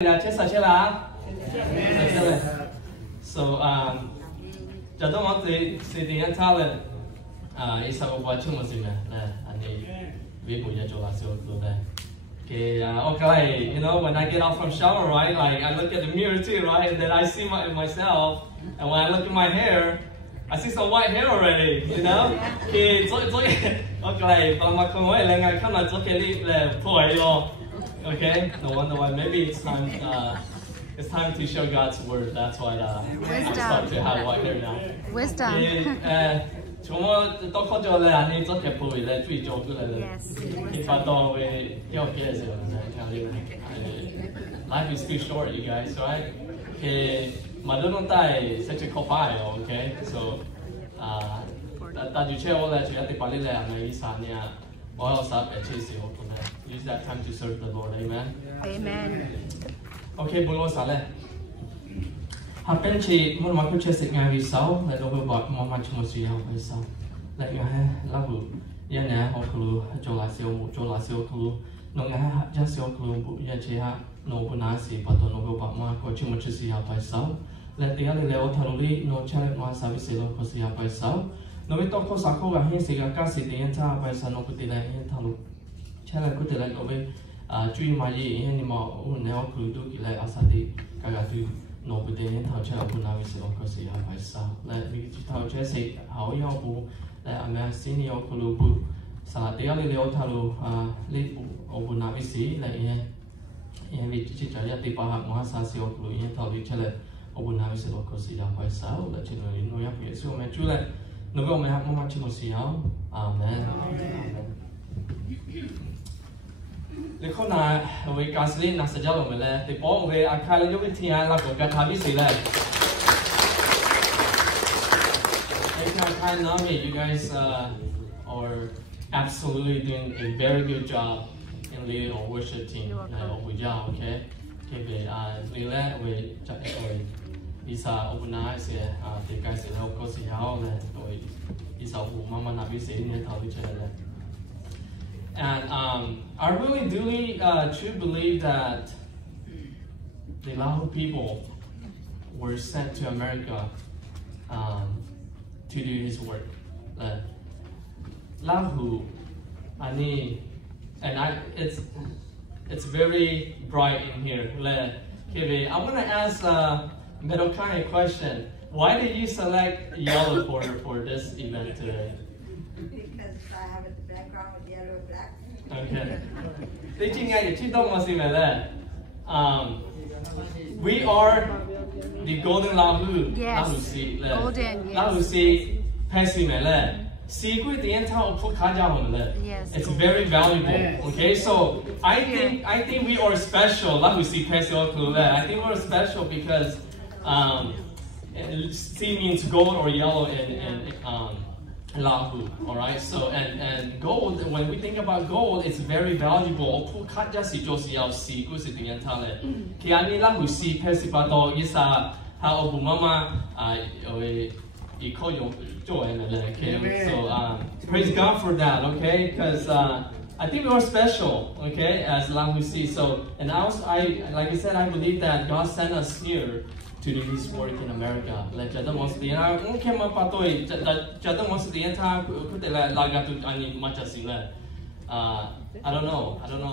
So, I don't want to say the talent. It's about what you must and we put your job okay, okay, you know, when I get out from shower, right, like I look at the mirror too, right, and then I see myself, and when I look at my hair, I see some white hair already, you know? Okay, it's okay, but my conway, I cannot look at it, okay, no wonder why, maybe it's time to show God's word, that's why I'm starting to have white hair now. Wisdom. Life is too short, you guys, right? Okay, such a copile, okay? So, use that time to serve the Lord, amen? Amen. Okay, bulo sale. Happen chi mun ma ku che sik ngai sau la do ba ma ma chu si hao pai sau la ya Lahu ya na ho klu jo la sio klu no ya ja sio klu bu ya che ha no bu na si pa to no ba ma ko chu ma chu si hao pai sau la tia le o tharuli no cha le ma sa vi se lo ko si hao pai sau no me to ko sa ko ga he se ga ka si te cha pai sa no ku te la he thalu cha la ku te la no be chui ma ye ni ma u ne o klu tu ki la asa ti ka ga tu no bu de thao cha bu na vi se lo ko si hao pai sau la mi chi thao cha se hao yo bu la ama sin yo klu bu sa tia le o thalu le bu o bu na vi si la ye vi chi cha ya ti pa ha ma sa se o klu ye thao vi cha le o bu na vi se lo ko si hao pai sau la chi no ya pi so me chu le no go me ha ma chi mo si hao amen le khona we kasli na sa jalo me le te po we akhala yo vi thia la ko ka tha vi si le you guys are absolutely doing a very good job in leading our worship team. Okay? We let we isa organize the guys help us out and isa mama na vi say ni thaw vi chale. And I really truly believe that the Lahu people were sent to America to do his work. Lahu, it's very bright in here. I want to ask Medokai a question. Why did you select yellow for this event today? Because I have a background with yellow and black. Okay. We are the golden Lahu. Yes. Lahu si. Golden. Yes. Lahu si. Pesi mele. Yes. It's very valuable. Okay, so I think we are special. Lahu si pesi I think we're special because C means gold or yellow in Lahu. All right. So and gold. When we think about gold, it's very valuable. Lahu si pesi pato isa ha obu mama So praise God for that, okay? Because I think we are special, okay, as Lahu si. So and also like I said, I believe that God sent us here to do His work in America. Like I don't know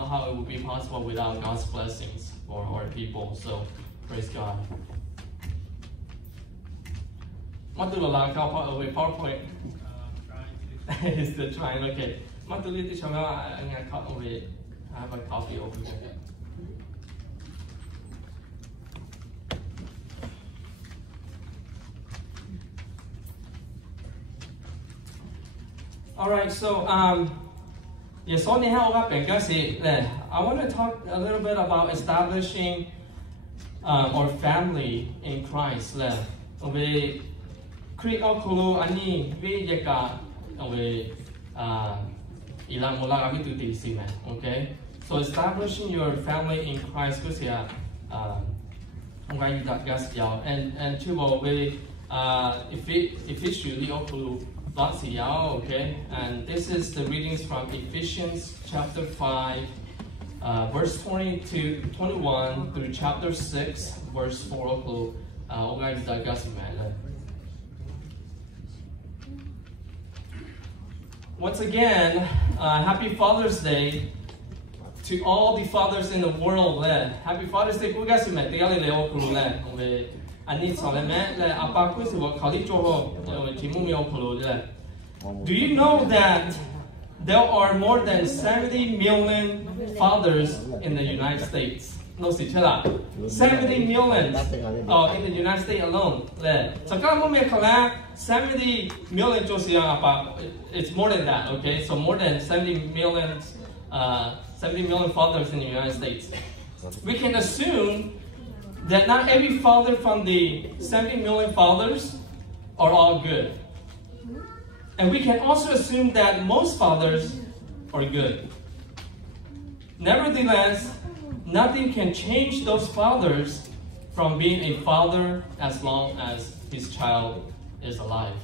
how it would be possible without God's blessings for our people. So praise God. PowerPoint. He's still trying, okay. I have a copy over here. Alright, so I want to talk a little bit about establishing our family in Christ. Okay, so establishing your family in Christ, and okay, and this is the readings from Ephesians chapter 5, verse 20 to 21 through chapter 6, verse 4. Once again, happy Father's Day to all the fathers in the world. Happy Father's Day. Do you know that there are more than 70 million fathers in the United States? 70 million in the United States alone. So 70 million it's more than that, okay? So more than 70 million fathers in the United States. We can assume that not every father from the 70 million fathers are all good. And we can also assume that most fathers are good. Nevertheless, nothing can change those fathers from being a father as long as his child is alive.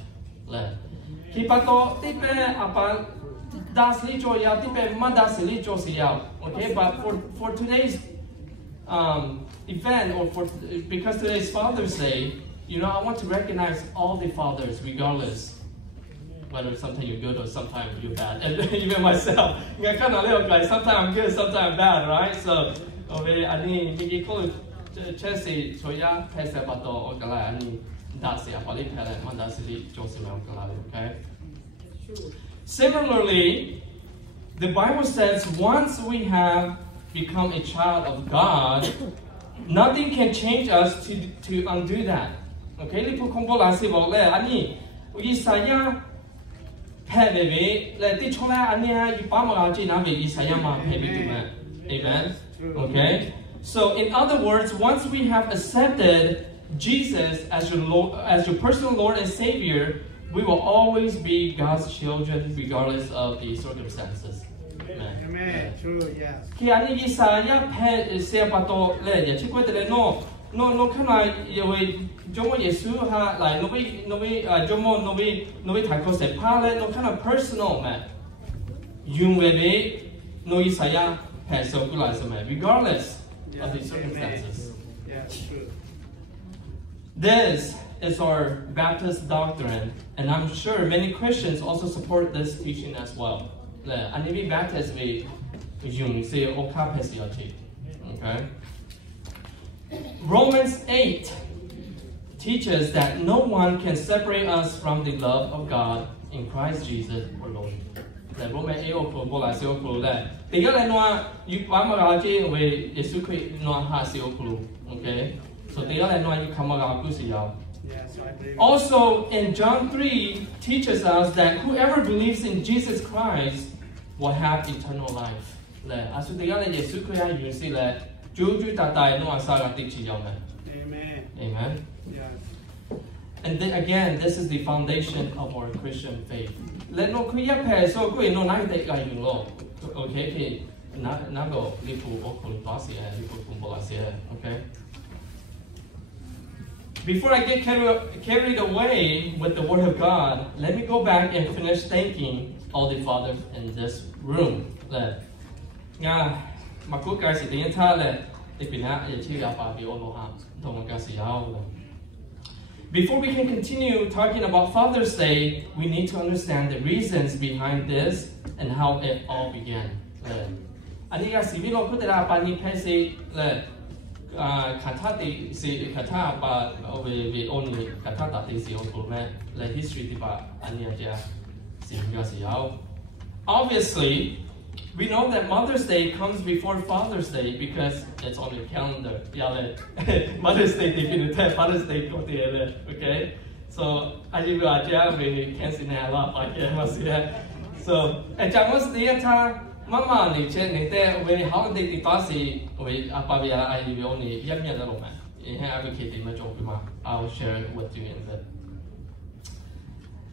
Okay, but for today's event, or because today's Father's Day, I want to recognize all the fathers, regardless whether sometimes you're good or sometimes you're bad. And even myself, sometimes I'm good, sometimes I'm bad, right? So, okay, I need to go to Chelsea, so yeah, pass the baton, okay? Similarly, the Bible says once we have become a child of God, nothing can change us to undo that. Okay? Amen? Okay? So in other words, once we have accepted Jesus as your personal Lord and Savior, we will always be God's children regardless of the circumstances. Amen. Amen. True, yes. Personal man. Regardless of the circumstances. Yes, true. This is our Baptist doctrine, and I'm sure many Christians also support this teaching as well. Okay? Romans 8 teaches that no one can separate us from the love of God in Christ Jesus our Lord. Romans 8 okay? So also in John 3 teaches us that whoever believes in Jesus Christ will have eternal life. Amen. Amen. Yes. And then again, this is the foundation of our Christian faith. Okay? Before I get carried away with the Word of God, let me go back and finish thanking all the fathers in this room. Before we can continue talking about Father's Day, we need to understand the reasons behind this and how it all began. Obviously, we know that Mother's Day comes before Father's Day because it's on the calendar. Mother's Day, Father's Day, okay? So, I give you a job, we can't see a lot like that. So, Mama, we holiday I'll share it with you in a bit.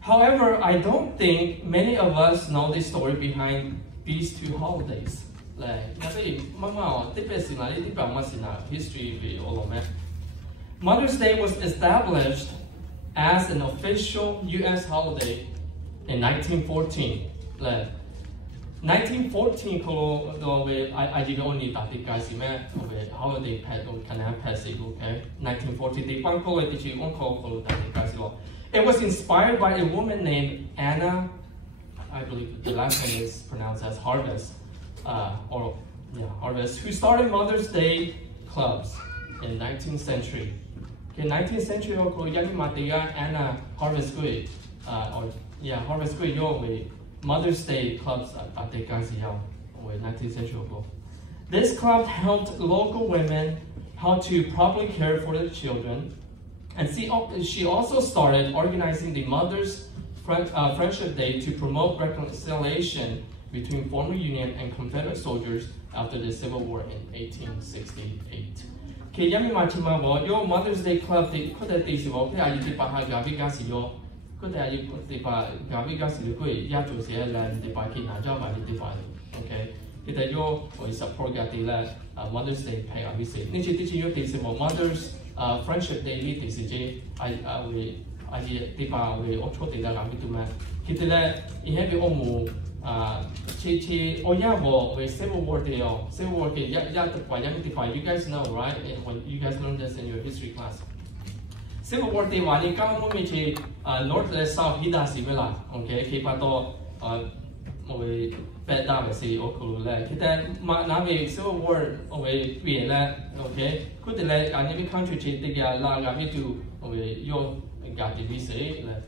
However, I don't think many of us know the story behind these two holidays. History. Mother's Day was established as an official U.S. holiday in 1914. 1914 ko do we I did only that guys me we holiday pet can have passive, okay? 1940 the pang ko did you on ko that guys lo. It was inspired by a woman named Anna, I believe the last name is pronounced as Harvest, Harvest, who started Mother's Day clubs in 19th century. Okay, 19th century ko yami matiga Anna Harvest Gui, Harvest Gui yo we Mother's Day clubs at the Gaziao, 19th century ago. This club helped local women how to properly care for their children, and she also started organizing the Mother's Friendship Day to promote reconciliation between former Union and Confederate soldiers after the Civil War in 1868. Okay, yami machima wo yo Mother's Day club the kuda de si wo pe ayi pa ha ga bi ga si yo. Okay, kita yo we support the Mother's Day pay obviously. Nichi teaching you this Mother's Friendship Day li this je we tipa we ocho de la mi tu ma. Kita la ihe bi omu chi oya bo we Civil War day Civil War day ya ta kwa ya mi tipa. You guys know, right? When you guys learned this in your history class. Civil War day wali kama mo mi north and south hida si bela, okay? Kita to we beda we si okulu le. Kita na we Civil War we pi le, okay? Kude le any country chi tiga la ga mi tu we yo ga ti bi se le.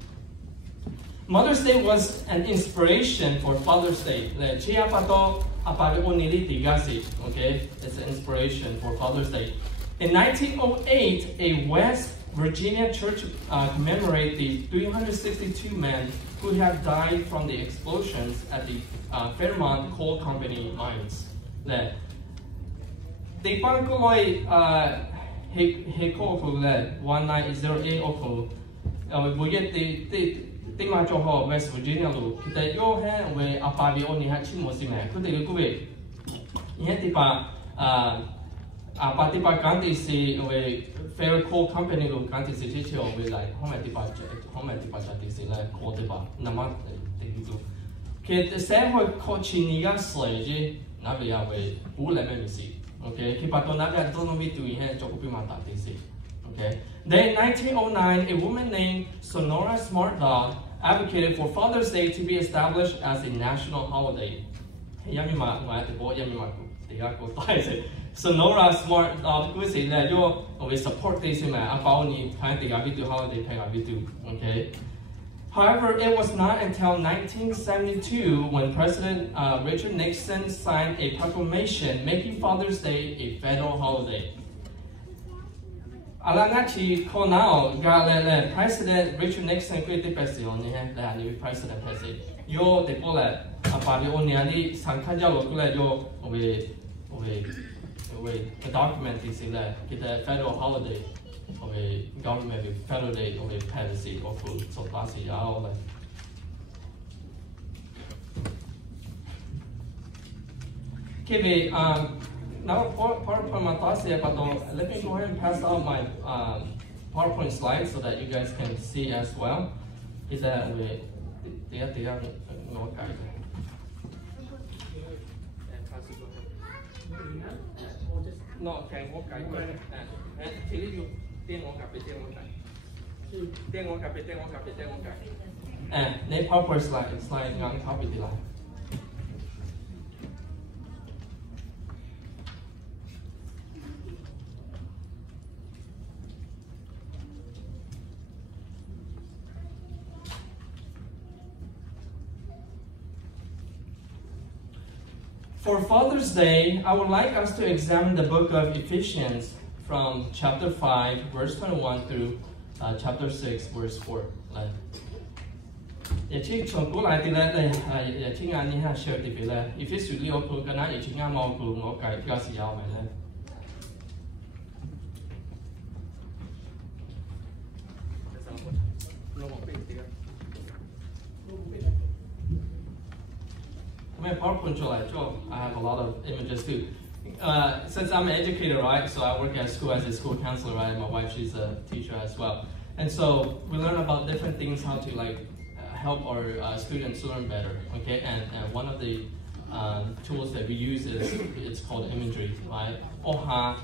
Mother's Day was an inspiration for Father's Day. Le chia pato apare onili tiga si, okay? It's an inspiration for Father's Day. In 1908, a West Virginia church commemorated the 362 men who have died from the explosions at the Fairmont Coal Company mines. The Pankoloi Hekoko 1908 Oko, we get the Macho West Virginia Lu, Kita Yo Hand where Apavi only had Chimosime, could they go away? Yetipa Patipa Ganti see away. Fair coal company lo kanti se che o we like home chati se like coal tipa nama te gitu ke the same ho ko chini ga slay je na be ya we bu le me si okay ke pato na ga to no mi tu he cho ko pi ma ta te se okay. Then in 1909 a woman named Sonora Smart Dog advocated for Father's Day to be established as a national holiday. Yami ma te bo yami ma te ga ko tai se Sonora Smart Dog we say that yo we support this about ni kind of holiday pay okay. However, it was not until 1972 when President Richard Nixon signed a proclamation making Father's Day a federal holiday. Alangati ko now ga President Richard Nixon created president ni president president yo de pole apari oni ali sankanja lo kule yo we document this in the federal holiday we government federal day we policy of so class all okay. Now PowerPoint my thoughts here, but let me go ahead and pass out my PowerPoint slides so that you guys can see as well. Is that we no guys. No, okay, okay. Chỉ dụ tiếng ngón cặp Nếu PowerPoint slide ngang copy đi lại. For Father's Day, I would like us to examine the book of Ephesians from chapter 5, verse 21 through chapter 6, verse 4. My PowerPoint I have a lot of images too. Since I'm an educator, right? So I work at school as a school counselor, right? My wife, she's a teacher as well. And so we learn about different things, how to help our students learn better, okay? And one of the tools that we use it's called imagery, right? Oha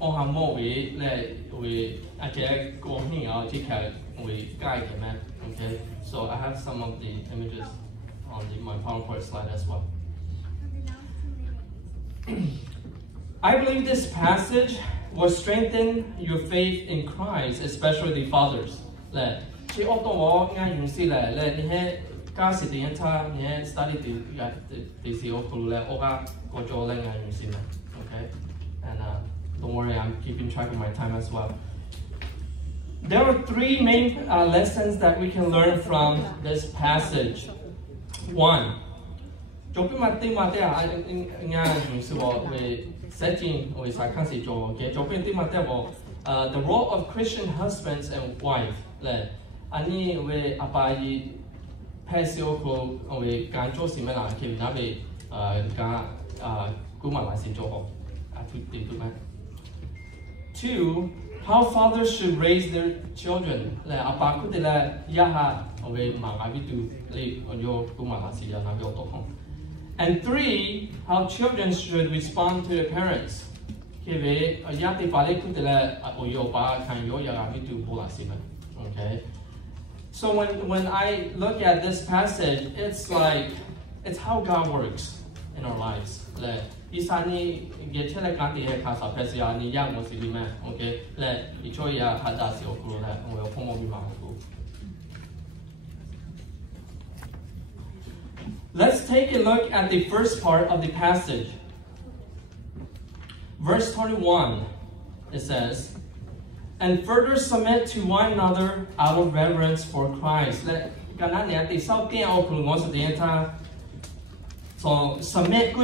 mo we actually go here we guide him, okay? So I have some of the images on my PowerPoint slide as well. I believe this passage will strengthen your faith in Christ, especially the fathers. She also study okay? And don't worry, I'm keeping track of my time as well. There are three main lessons that we can learn from this passage. One, the role of Christian husbands and wife. Two, how fathers should raise their children. And three, how children should respond to their parents. Okay? So when I look at this passage, it's how God works in our lives. Let's take a look at the first part of the passage. Verse 21, it says, and further submit to one another out of reverence for Christ. So submit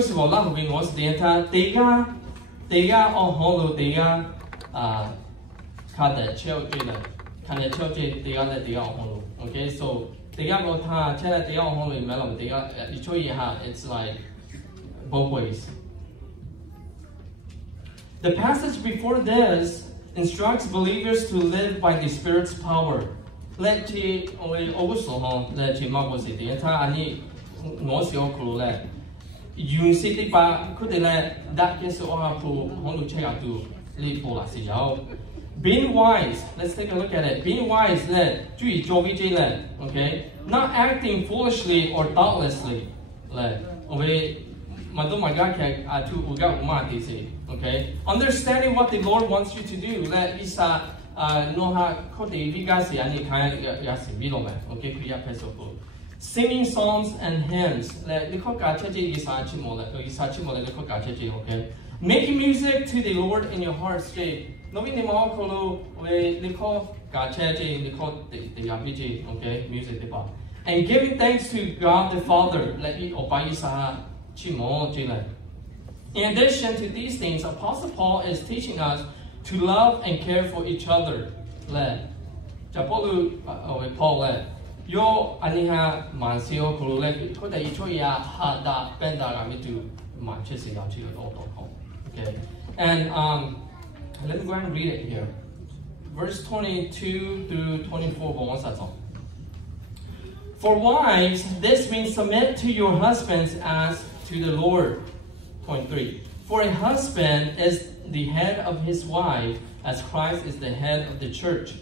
okay, so it's like both ways. The passage before this instructs believers to live by the Spirit's power. Being wise, let's take a look at it. Being wise, okay? Not acting foolishly or thoughtlessly. Okay? Understanding what the Lord wants you to do. Singing songs and hymns. Okay? Making music to the Lord in your hearts. Okay? Music. And giving thanks to God the Father. In addition to these things, Apostle Paul is teaching us to love and care for each other. Paul yo aniha mansio kulule koda ichoya hada benda gamitu manchesi yachi oto. Okay. And let me go ahead and read it here. Verse 22 through 24. For wives, this means submit to your husbands as to the Lord. Point 3. For a husband is the head of his wife, as Christ is the head of the church.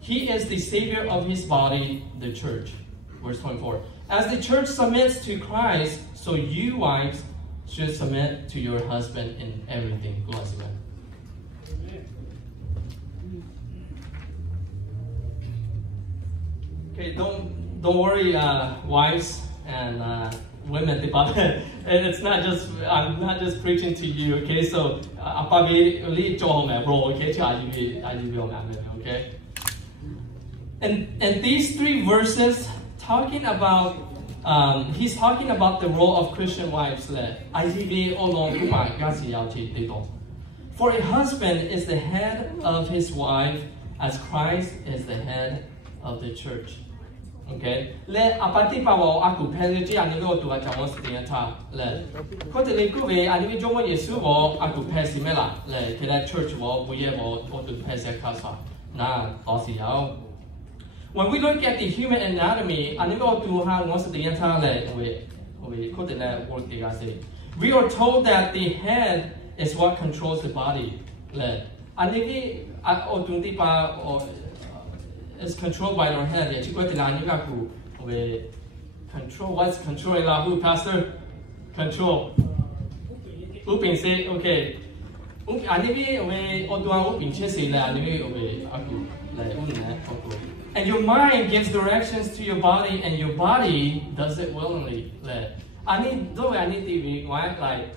He is the Savior of his body, the church. Verse 24. As the church submits to Christ, so you wives should submit to your husband in everything. Okay, don't worry, wives and women. It's not just I'm not just preaching to you. Okay, so okay. And these three verses talking about he's talking about the role of Christian wives. For a husband is the head of his wife, as Christ is the head of the church. Okay. Le apati pawo aku peli ani go tu acha wants the entire le. Kote le kuwe ani jomo Yesu wo aku pesi mela le keda church wo buye wo to pesi kasa na tosi yao. When we look at the human anatomy, ani go tu ha wants the entire le we We are told that the head is what controls the body. It's controlled by our head. Control. What's controlling Lahu, Pastor? Control. Uping say, okay. And your mind gives directions to your body, and your body does it willingly. I need TV, like,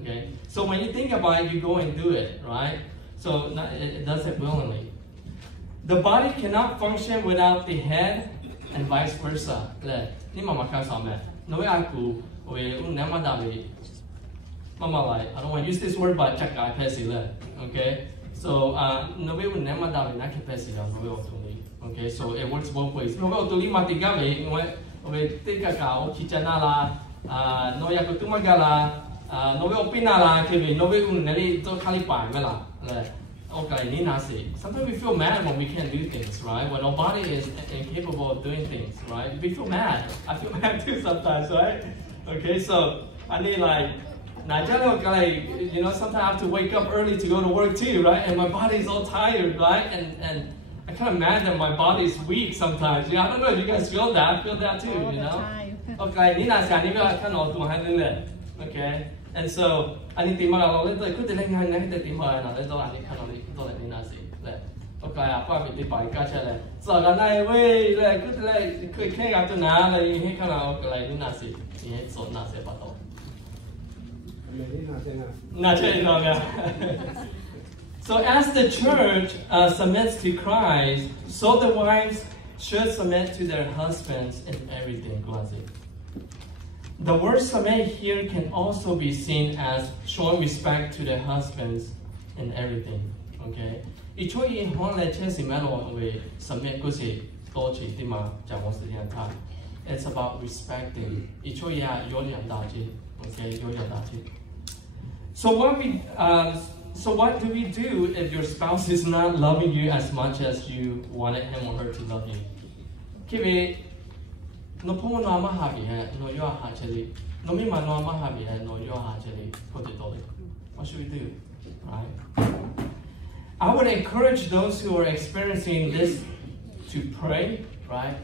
okay? So when you think about it, you go and do it, right? So it does it willingly. The body cannot function without the head, and vice versa. Mama, like, I don't want to use this word, but check out okay? So, okay, so it works both ways. Sometimes we feel mad when we can't do things, right? When our body is incapable of doing things, right? We feel mad. I feel mad too sometimes, right? Okay, so I need like, you know, sometimes I have to wake up early to go to work too, right? And my body's all tired, right? And I kind of mad that my body's weak sometimes. I don't know if you guys feel that too, you know? Okay, okay? And so, I need to okay, so as the church submits to Christ, so the wives should submit to their husbands in everything. The word submit here can also be seen as showing respect to their husbands in everything. Okay? It's about respecting. So what do we do if your spouse is not loving you as much as you wanted him or her to love you? What should we do? Right? I would encourage those who are experiencing this to pray, right?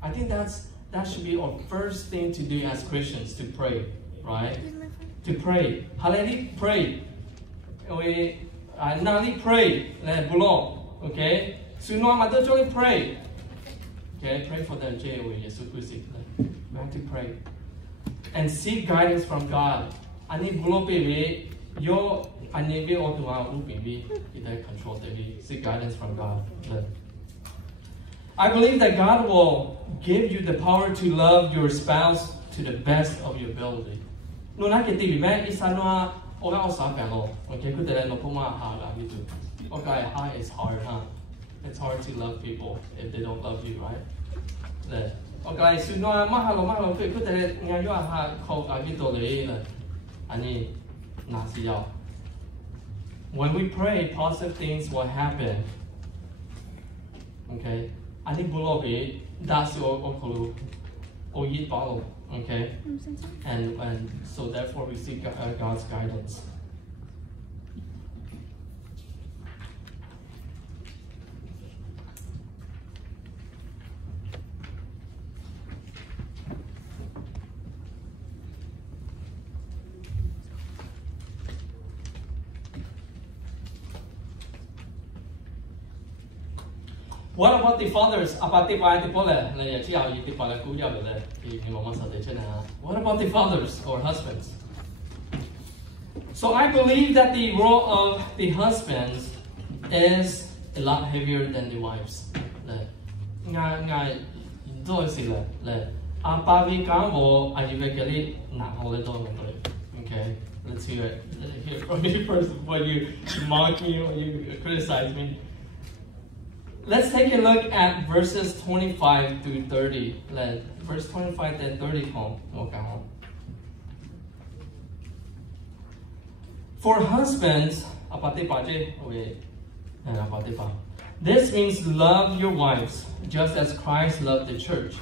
I think that should be our first thing to do as Christians, to pray, right? To pray. Hallelujah, pray. Nali pray. Okay? So pray. Okay, pray for them. We have to pray. And seek guidance from God. I need control seek guidance from God. I believe that God will give you the power to love your spouse to the best of your ability. Okay, it's hard, huh? It's hard to love people if they don't love you, right? When we pray, positive things will happen. Okay? Okay? And so therefore we seek God's guidance. What about the fathers? What about the fathers or husbands? So I believe that the role of the husbands is a lot heavier than the wives. Okay, let's hear it. Let's hear from you first before you mock me or you criticize me. Let's take a look at verses 25 through 30. Verse 25 to 30. For husbands, this means love your wives just as Christ loved the church.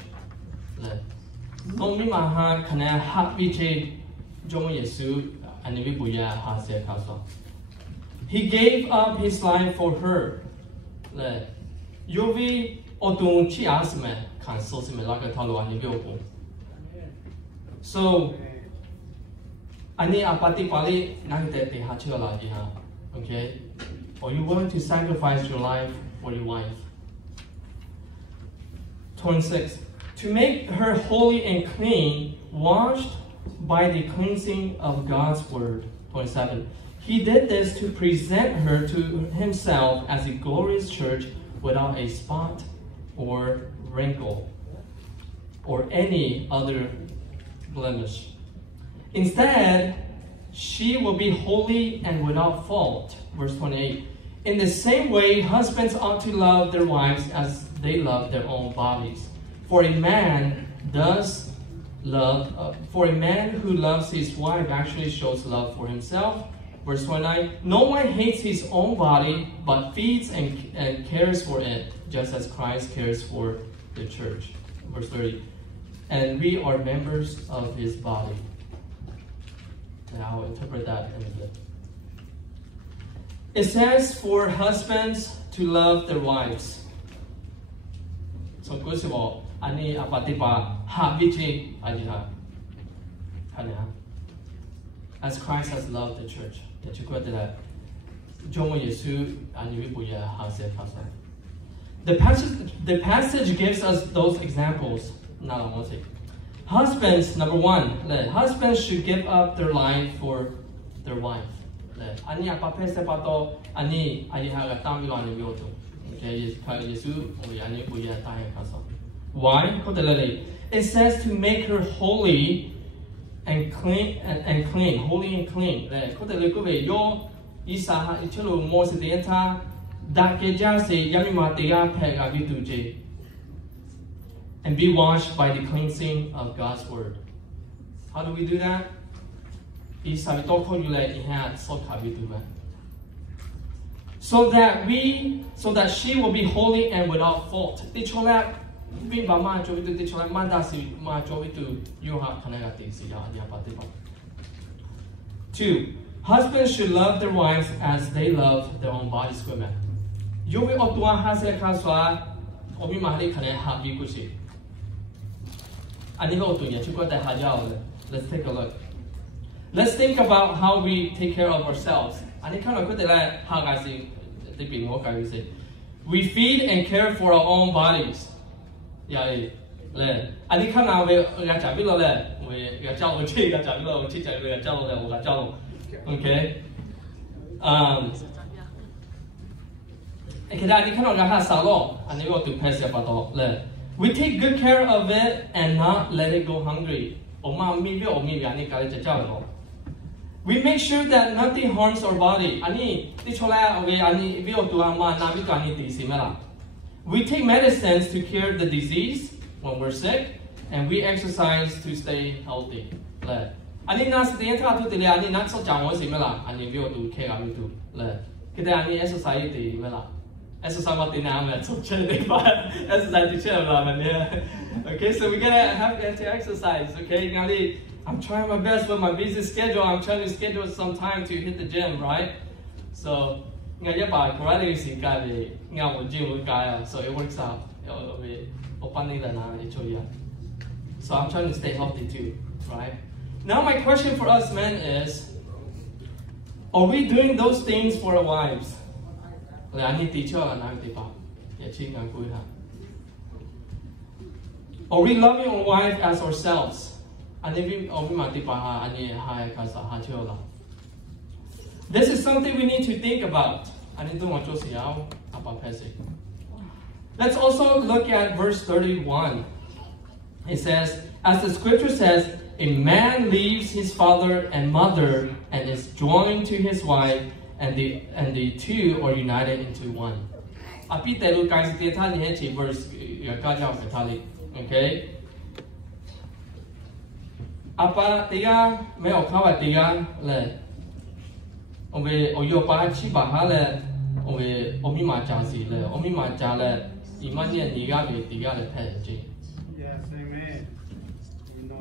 He gave up his life for her. So, okay? Are you willing to sacrifice your life for your wife? 26. To make her holy and clean, washed by the cleansing of God's word. 27. He did this to present her to himself as a glorious church without a spot or wrinkle or any other blemish. Instead, she will be holy and without fault. Verse 28. In the same way, husbands ought to love their wives as they love their own bodies. For a man who loves his wife actually shows love for himself. Verse 29. No one hates his own body, but feeds and cares for it, just as Christ cares for the church. Verse 30. And we are members of his body. And I'll interpret that in a bit. It says for husbands to love their wives. So first of all, ani apatipa habiti ajiha. As Christ has loved the church. The passage gives us those examples. Husbands, number one, husbands should give up their life for their wife. Why? It says to make her holy and clean, holy and clean. And be washed by the cleansing of God's word. How do we do that? So that she will be holy and without fault. Two, husbands should love their wives as they love their own bodies. Let's take a look. Let's think about how we take care of ourselves. We feed and care for our own bodies. Okay? We take good care of it and not let it go hungry. We make sure that nothing harms our body. We take medicines to cure the disease when we're sick, and we exercise to stay healthy. Okay, so we gotta have to exercise. Okay, I'm trying my best with my busy schedule. I'm trying to schedule some time to hit the gym, right? So, so it works out. So I'm trying to stay healthy too, right? Now my question for us men is, are we doing those things for our wives? Are we loving our wife as ourselves? This is something we need to think about. Let's also look at verse 31. It says, as the scripture says, a man leaves his father and mother and is joined to his wife, and the two are united into one. Okay? we or your bar chiba hale, or we omima jazzy, omima jale, imania nigabi, digale pedigy. Yes, amen.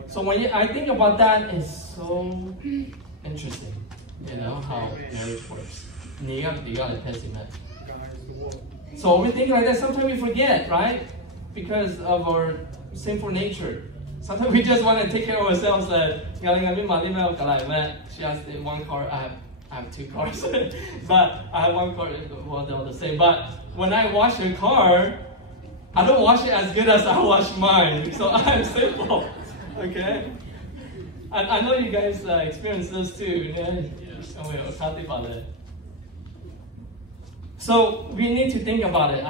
So I think about that, it's so interesting, you know, how marriage works. So we think like that, sometimes we forget, right? Because of our sinful nature. Sometimes we just want to take care of ourselves. She has one car, I have two cars. But I have one car, well, they're all the same. But when I wash a car, I don't wash it as good as I wash mine. So I'm simple, okay? I know you guys experience this too. So we need to think about it.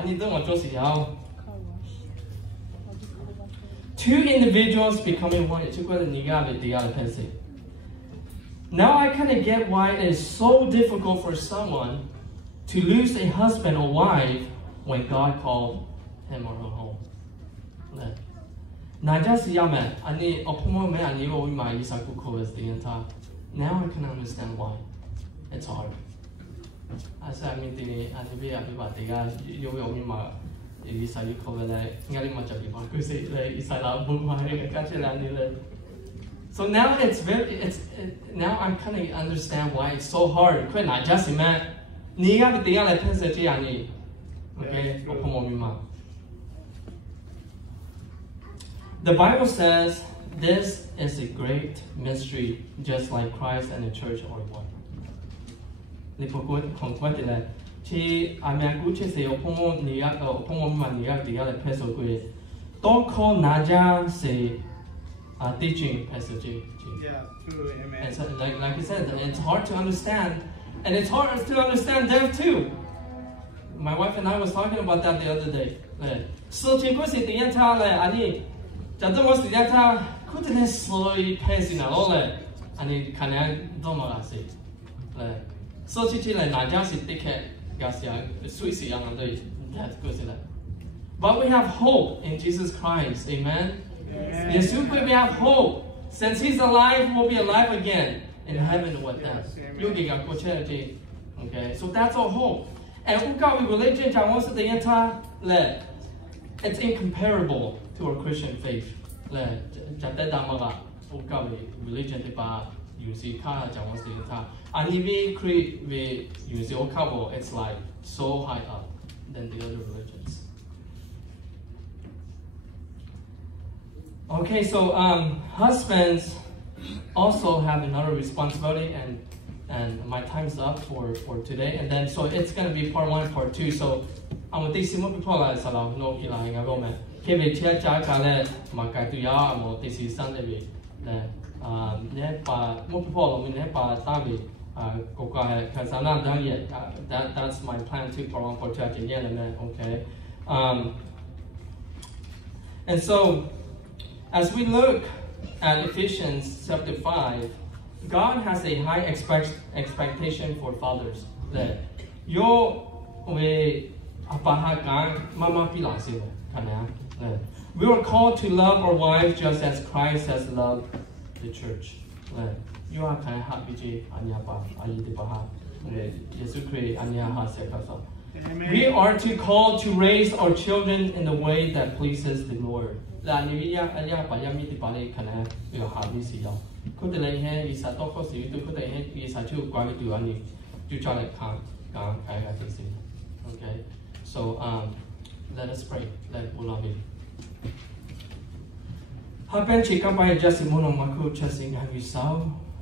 Two individuals becoming one. Now I kind of get why it is so difficult for someone to lose a husband or wife when God called him or her home. Now I can understand why. It's hard. I said, so now now I kind of understand why it's so hard. Okay? The Bible says this is a great mystery, just like Christ and the church are one. Don't call Naja say teaching passage. Yeah, true, amen. And so, like I said, it's hard to understand, and it's hard to understand them too. My wife and I was talking about that the other day. So so but we have hope in Jesus Christ, amen. Yes, we have hope. Since He's alive, we'll be alive again in heaven with them. Okay, so that's our hope. And religion, it's incomparable to our Christian faith. Religion, it's like so high up than the other religions. Okay, so husbands also have another responsibility, and my time's up for today. And then so it's gonna be part 1, part 2. So I'm gonna take some people like Salah no pila in a moment. Kevin Chia Kale Makatuya or Tisi Sunday. Nepa more people in Nepa Tabi Koka because I'm not done yet. That's my plan too for 1, part 2 at the end, okay. And so as we look at Ephesians chapter 5, God has a high expectation for fathers. That we are called to love our wives just as Christ has loved the church. We are to call to raise our children in the way that pleases the Lord. Okay, so let us pray.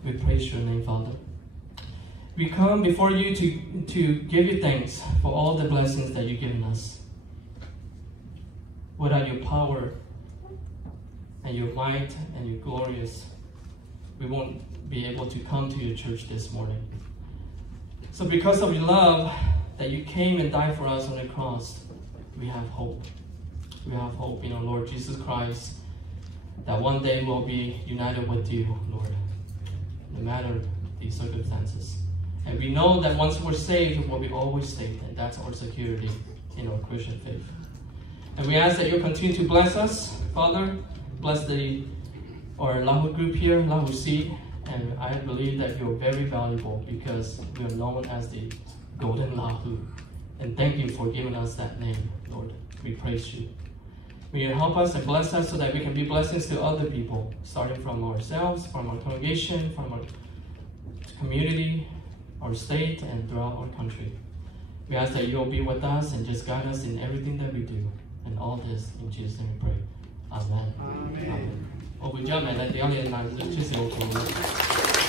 We praise your name, Father. We come before you to give you thanks for all the blessings that you've given us. Without your power and your might and your glorious, we won't be able to come to your church this morning. So because of your love that you came and died for us on the cross, we have hope. We have hope in our Lord Jesus Christ that one day we'll be united with you, Lord, no matter the circumstances. And we know that once we're saved, we'll be always saved, and that's our security in our Christian faith. And we ask that you'll continue to bless us, Father. Bless our Lahu group here, Lahu C, And I believe that you're very valuable because we are known as the Golden Lahu. And thank you for giving us that name, Lord. We praise you. May you help us and bless us so that we can be blessings to other people, starting from ourselves, from our congregation, from our community, our state, and throughout our country. We ask that you'll be with us and just guide us in everything that we do. And all this, in Jesus' name we pray. Amen. Amen. 我會將嚟咧，點解你難就出事好講咧？